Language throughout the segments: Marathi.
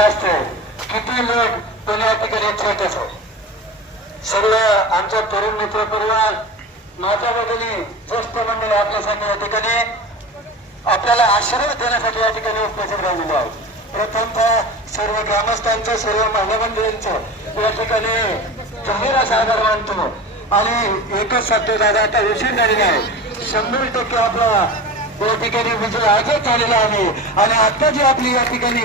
मोठं असते, किती लोक पण या ठिकाणी छोटेच आहे. सर्व आमच्या तरुण मित्र परिवार, माझ्या बदली ज्येष्ठ मंडळी आपल्यासाठी या ठिकाणी आपल्याला आशीर्वाद देण्यासाठी या ठिकाणी उपस्थित राहिलेले आहेत. प्रथमतः सर्व ग्रामस्थांचं, सर्व महिला मंडळींचं या ठिकाणी जाहीर असा आभार मानतो. आणि एकच सांगतो दादा, आता उशीर झालेला आहे. 100% आपला या ठिकाणी विजय आजच झालेला आहे. आणि आता जी आपली या ठिकाणी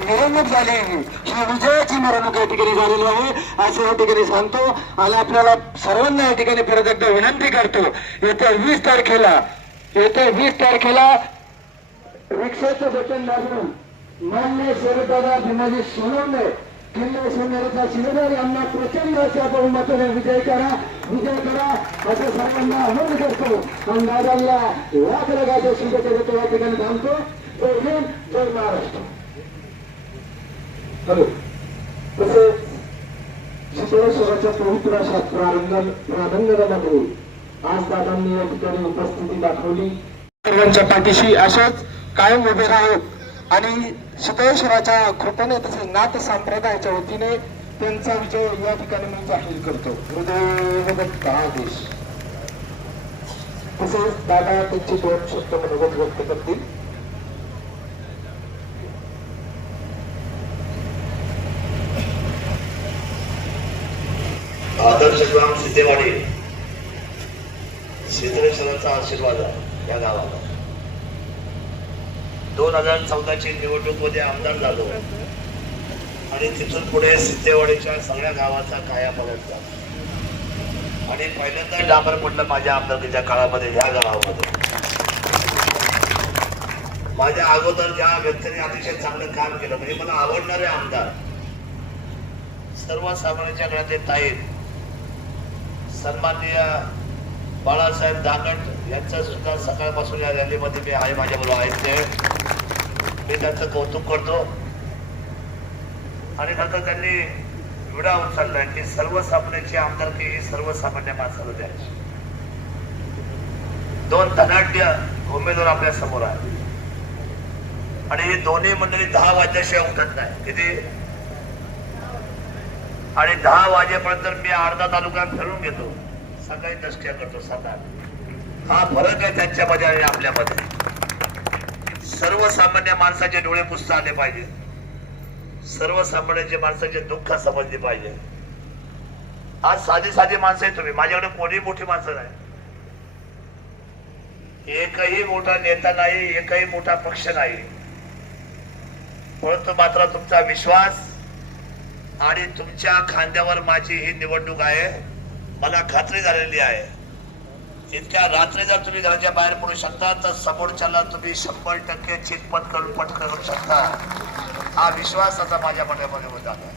मिरवणूक झाली, ही विजयाची मिरवणूक या ठिकाणी झालेली आहे असं या ठिकाणी सांगतो. आणि आपल्याला सर्वांना या ठिकाणी परत एकदा विनंती करतो, येत्या 20 तारखेला रिक्षाचं बटन दाबून मान्य शरददादा भीमाजी सोनवणे किल्ले सोनेरीचा शिवदार यांना प्रचंड अशा बहुमताने विजय करा असं सर्वांना आवाहन करतो. आणि दादांना लाख लगाच्या शुभेच्छा देतो. या ठिकाणी थांबतो. जय हिंद, जय महाराष्ट्र. हॅलो. तसेच शितेश्वराच्या पवित्र अशा प्रारंगामध्ये आज दादांनी या ठिकाणी उपस्थिती दाखवली. सर्वांच्या पाठीशी अशाच कायम उभे राहू आणि शितेश्वराच्या कृपेने तसेच नाथ संप्रदायाच्या वतीने त्यांचा विजय या ठिकाणी मी जाहीर करतो. हृदय आदेश. तसेच दादा त्यांचे 2 शब्द मनोगत व्यक्त करतील. आदर्श ग्राम सिद्धेवाडी सिद्धेश्वराचा आशीर्वाद आहे या गावाला. 2014ची निवडणुकीमध्ये आमदार झालो आणि तिथून पुढे सिद्धेवाडीच्या सगळ्या गावाचा कायापालट झाला आणि पहिल्यांदा डांबर पडलं माझ्या आमदारकीच्या काळामध्ये या गावामध्ये. माझ्या अगोदर ज्या व्यक्तीने अतिशय चांगलं काम केलं, म्हणजे मला आवडणारे आमदार, सर्वसामान्यांच्या घरातले ताईत सन्माननीय बाळासाहेब दांगट यांचं सुद्धा सकाळपासून या रॅलीमध्ये मी आहे, माझ्याबरोबर आहेत ते. मी त्यांचं कौतुक करतो. आणि नंतर त्यांनी विडा उचललाय की सर्वसामान्यांची आमदारकी ही सर्वसामान्य माणसाला द्यायची. 2 धनाढ्य उमेदवार आपल्या समोर आहे आणि ही दोन्ही मंडळी 10 वाजल्याशिवाय उठत नाही. किती? आणि 10 वाजेपर्यंत मी अर्धा तालुका फिरून घेतो, सकाळी दष्ट्या करतो 7-8. हा फरक आहे त्यांच्यामध्ये आणि आपल्यामध्ये. सर्वसामान्य माणसाचे डोळे पुसता आले पाहिजे, सर्वसामान्यांचे माणसाचे दुःख समजले पाहिजे. आज साधी माणसं आहे तुम्ही, माझ्याकडे कोणी मोठी माणसं नाही, एकही मोठा नेता नाही, एकही मोठा पक्ष नाही, परंतु मात्र तुमचा विश्वास आणि तुमच्या खांद्यावर माझी ही निवडणूक आहे. मला खात्री झालेली आहे, इतक्या रात्री जर तुम्ही घराच्या बाहेर पडू शकता तर समोरच्याला तुम्ही 100% चितपट करून पट करू शकता. हा विश्वास आता माझ्या मनामध्ये होत आहे.